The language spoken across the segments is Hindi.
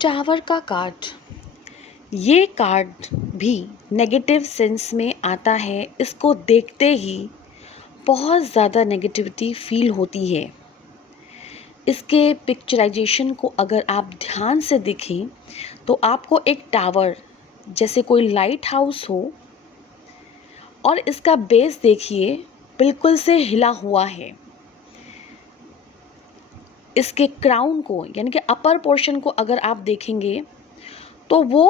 टावर का कार्ड। ये कार्ड भी नेगेटिव सेंस में आता है। इसको देखते ही बहुत ज़्यादा नेगेटिविटी फील होती है। इसके पिक्चराइजेशन को अगर आप ध्यान से देखें तो आपको एक टावर जैसे कोई लाइट हाउस हो और इसका बेस देखिए बिल्कुल से हिला हुआ है। इसके क्राउन को यानी कि अपर पोर्शन को अगर आप देखेंगे तो वो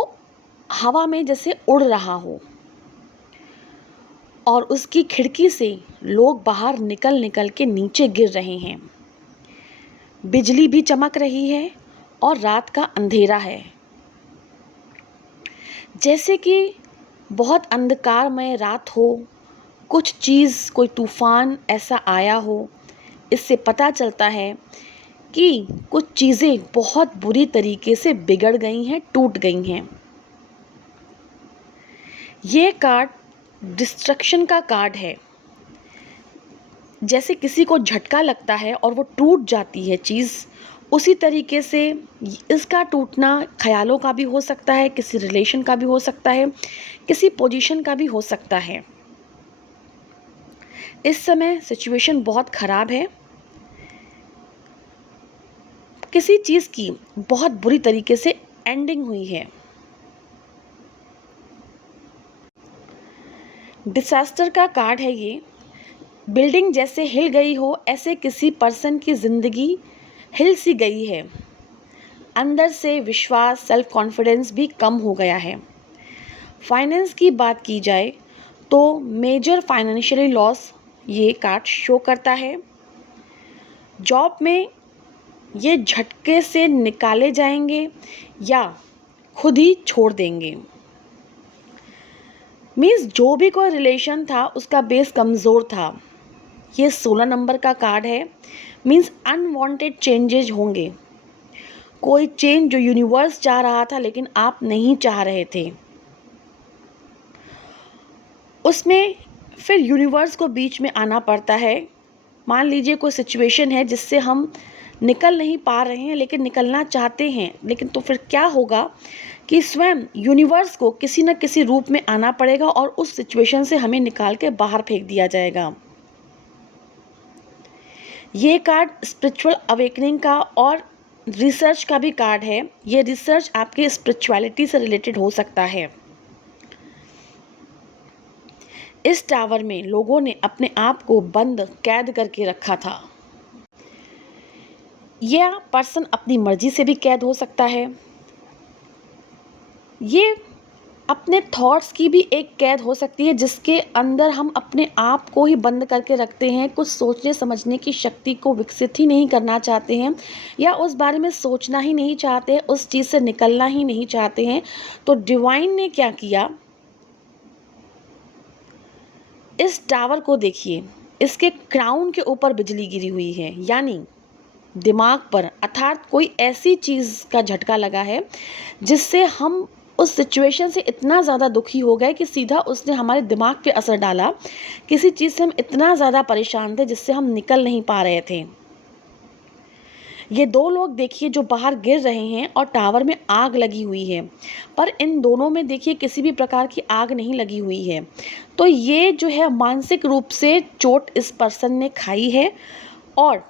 हवा में जैसे उड़ रहा हो और उसकी खिड़की से लोग बाहर निकल निकल के नीचे गिर रहे हैं। बिजली भी चमक रही है और रात का अंधेरा है, जैसे कि बहुत अंधकारमय रात हो, कुछ चीज़ कोई तूफान ऐसा आया हो। इससे पता चलता है कि कुछ चीज़ें बहुत बुरी तरीके से बिगड़ गई हैं, टूट गई हैं। ये कार्ड डिस्ट्रक्शन का कार्ड है। जैसे किसी को झटका लगता है और वो टूट जाती है चीज़, उसी तरीके से इसका टूटना ख्यालों का भी हो सकता है, किसी रिलेशन का भी हो सकता है, किसी पोजीशन का भी हो सकता है। इस समय सिचुएशन बहुत ख़राब है। किसी चीज़ की बहुत बुरी तरीके से एंडिंग हुई है। डिसास्टर का कार्ड है ये। बिल्डिंग जैसे हिल गई हो, ऐसे किसी पर्सन की ज़िंदगी हिल सी गई है। अंदर से विश्वास, सेल्फ कॉन्फिडेंस भी कम हो गया है। फाइनेंस की बात की जाए तो मेजर फाइनेंशियली लॉस ये कार्ड शो करता है। जॉब में ये झटके से निकाले जाएंगे या खुद ही छोड़ देंगे। मीन्स जो भी कोई रिलेशन था उसका बेस कमज़ोर था। ये 16 नंबर का कार्ड है। मीन्स अनवांटेड चेंजेज होंगे। कोई चेंज जो यूनिवर्स चाह रहा था लेकिन आप नहीं चाह रहे थे, उसमें फिर यूनिवर्स को बीच में आना पड़ता है। मान लीजिए कोई सिचुएशन है जिससे हम निकल नहीं पा रहे हैं लेकिन निकलना चाहते हैं, लेकिन तो फिर क्या होगा कि स्वयं यूनिवर्स को किसी न किसी रूप में आना पड़ेगा और उस सिचुएशन से हमें निकाल के बाहर फेंक दिया जाएगा। ये कार्ड स्पिरिचुअल अवेकनिंग का और रिसर्च का भी कार्ड है। ये रिसर्च आपके स्पिरिचुअलिटी से रिलेटेड हो सकता है। इस टावर में लोगों ने अपने आप को बंद कैद करके रखा था। यह पर्सन अपनी मर्जी से भी कैद हो सकता है। ये अपने थॉट्स की भी एक कैद हो सकती है जिसके अंदर हम अपने आप को ही बंद करके रखते हैं। कुछ सोचने समझने की शक्ति को विकसित ही नहीं करना चाहते हैं या उस बारे में सोचना ही नहीं चाहते, उस चीज़ से निकलना ही नहीं चाहते हैं। तो डिवाइन ने क्या किया, इस टावर को देखिए, इसके क्राउन के ऊपर बिजली गिरी हुई है, यानी दिमाग पर, अर्थात कोई ऐसी चीज़ का झटका लगा है जिससे हम उस सिचुएशन से इतना ज़्यादा दुखी हो गए कि सीधा उसने हमारे दिमाग पे असर डाला। किसी चीज़ से हम इतना ज़्यादा परेशान थे जिससे हम निकल नहीं पा रहे थे। ये दो लोग देखिए जो बाहर गिर रहे हैं और टावर में आग लगी हुई है, पर इन दोनों में देखिए किसी भी प्रकार की आग नहीं लगी हुई है। तो ये जो है मानसिक रूप से चोट इस पर्सन ने खाई है और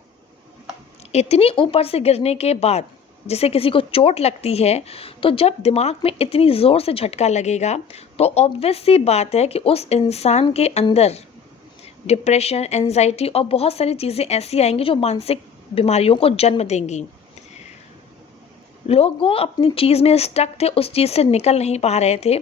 इतनी ऊपर से गिरने के बाद जैसे किसी को चोट लगती है तो जब दिमाग में इतनी ज़ोर से झटका लगेगा तो ऑब्वियस सी बात है कि उस इंसान के अंदर डिप्रेशन, एंजाइटी और बहुत सारी चीज़ें ऐसी आएंगी जो मानसिक बीमारियों को जन्म देंगी। लोग वो अपनी चीज़ में स्टक थे, उस चीज़ से निकल नहीं पा रहे थे।